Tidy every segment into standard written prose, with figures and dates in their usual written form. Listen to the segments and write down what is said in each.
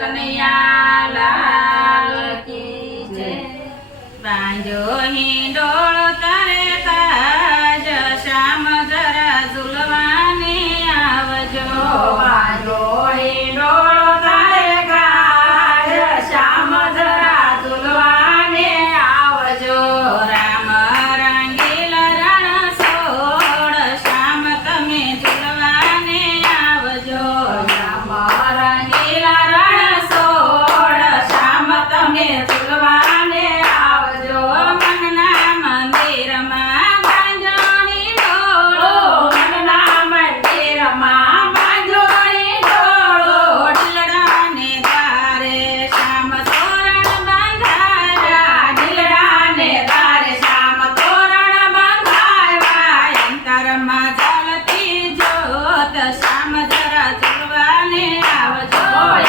કનૈયા લાલ કી જય। બાંજો હિંડોળો તારે તાજ શ્યામ જરા ઝૂલવાને આવજો। બાંજો હિંડોળો તારે તાજ શ્યામ જરા ઝૂલવાને આવજો। રામ રંગીલા રણ સોળ શ્યામ તમે ઝૂલવાને આવજો। રામ રંગીલા રણ સોળ શ્યામ તમે ઝૂલવાને આવજો। મનના મંદિરમાં બાંજોની ડોળો, મનના મંદિરમાં બાંજોની ડોળો, ઢીલડાને દ્વારે શ્યામ તોરણ બાંધાયા। ઢીલડાને દ્વારે શ્યામ તોરણ બંધાવ્યા। અંતરમાં જલતી જ્યોત શ્યામ જરા ઝૂલવાને આવજો।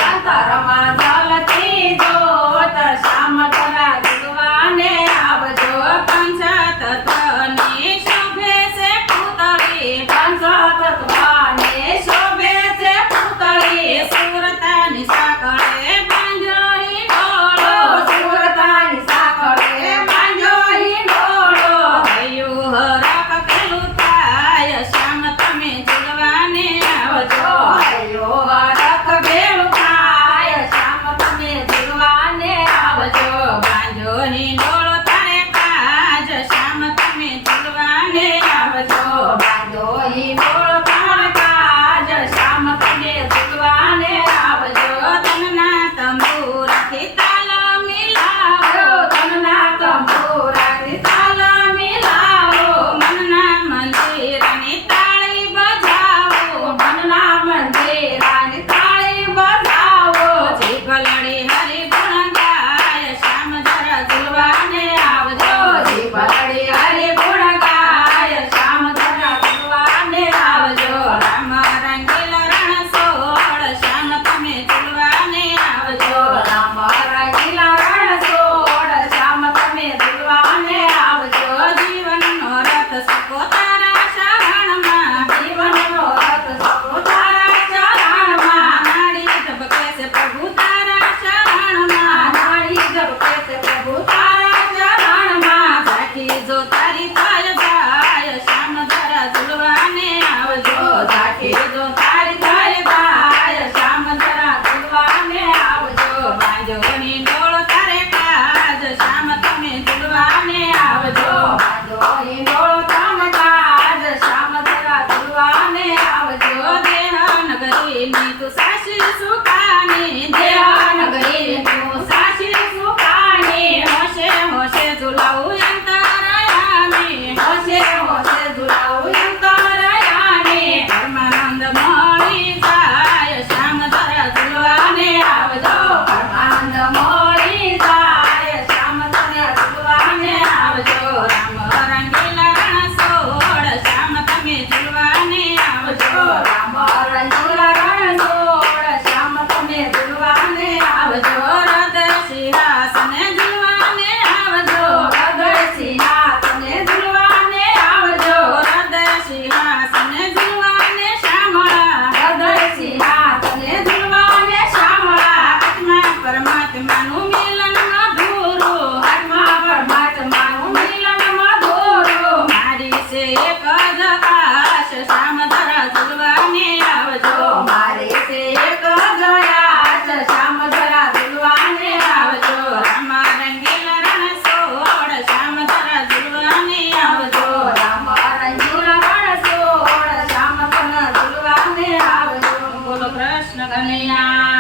અંતરમાં જલતી જ્યોત શ્યામ જરા ઝૂલવાને આવજો। પંચતત્વની શોભે છે પૂતળી, પંચતત્વને શોભે છે પૂતળી, સુરતાની સાંકળે બાંજોની ડોળો, સુરતાની સાંકળે બાંજોની ડોળો, હૈયું હરખ પેલું થાય શ્યામ તમે ઝૂલવાને આવજો। હૈયો હરખ ભેળું થાય શ્યામ તમે ઝૂલવાને આવજો। બાંજોની ડોળો તારે કાજ શ્યામ તમે ઝૂલવાને આવજો। બાંજો હિંડોળો તારે કાજ શ્યામ તમે ઝૂલવાને આવજો। તનના તંબુરાથી તાલ મિલાવો, તનના તંબુરાથી તાલ મિલાવો, મનના મંદિરની તાળી બજાવો, મનના મંદિરની તાળી બજાવો। જીભલડી હરિ ગુણ ગાય શ્યામ જરા ઝૂલવાને આવજો। જીભલડી હરિ ગુણ ગાય શ્યામ જરા ઝૂલવાને આવજો। રામ રંગીલા રણ સોળ શ્યામ તમે ઝૂલવાને આવજો। રામ રંગીલા રણ સોળ શ્યામ તમે ઝૂલવાને આવજો। જીવનનો રથ સકો તારા શરણમાં, જીવનનો રથ સકો તારા ચરણમાં, નાડી ધબકે છે પ્રભુ તારા શરણમાં, નાડી ઝબકે છે પ્રભુ તારા ચરણમાં। ઝાંખી જો તારી થાય જાય શ્યામ જરા ઝૂલવાને આવજો। ઝાંખી જો તારી થાય જાય શ્યામ જરા ઝૂલવાને આવજો। બાંજોની ડોળો તારે કાજ શ્યામ તમે ઝૂલવાને આવજો। બાંજો હિંડોળો તમે કાજ શ્યામ જરા ઝૂલવાને આવજો। દેહનગરીની તું સાસી સુકાની, દેહનગરી તું સાસી સુકાની, હોશે હોશે ઝૂલાવું અંતરયામી, હોશે હોશે ઝૂલાવું અંતરયામી। પરમાનંદ મળી જાય શ્યામ જરા ઝૂલવાને આવજો। પરમાનંદ મળી જાય શ્યામ જરા ઝૂલવાને આવજો। રામ રંગીલા રણ સોળ શ્યામ તમે ઝૂલવાને આવજો। રામ રંગીલા રણ સોળ શ્યામ તમે ઝૂલવાને આવજો। હૃદય સિંહાસને ઝૂલવાને આવજો। હૃદય સિંહાસને ઝૂલવાને આવજો। હૃદય સિંહાસને ઝૂલવાને શામળા, હૃદય સિંહાસને ઝૂલવાને શામળા। આત્મા પરમાત્માનું મિલન મધુરું, આત્મા પરમાત્માનું મિલન મધુરું, મારી છે એક જ આશ શ્યામ જરા ઝૂલવાને આવજો। મારી છે એક જ આશ શ્યામ જરા ઝૂલવાને આવજો। રામ રંગીલા રણ સોળ શ્યામ જરા ઝૂલવાને આવજો। રામ રંગીલા રણ સોળ શ્યામ તમે ઝૂલવાને આવજો। બોલો કૃષ્ણ કનૈયા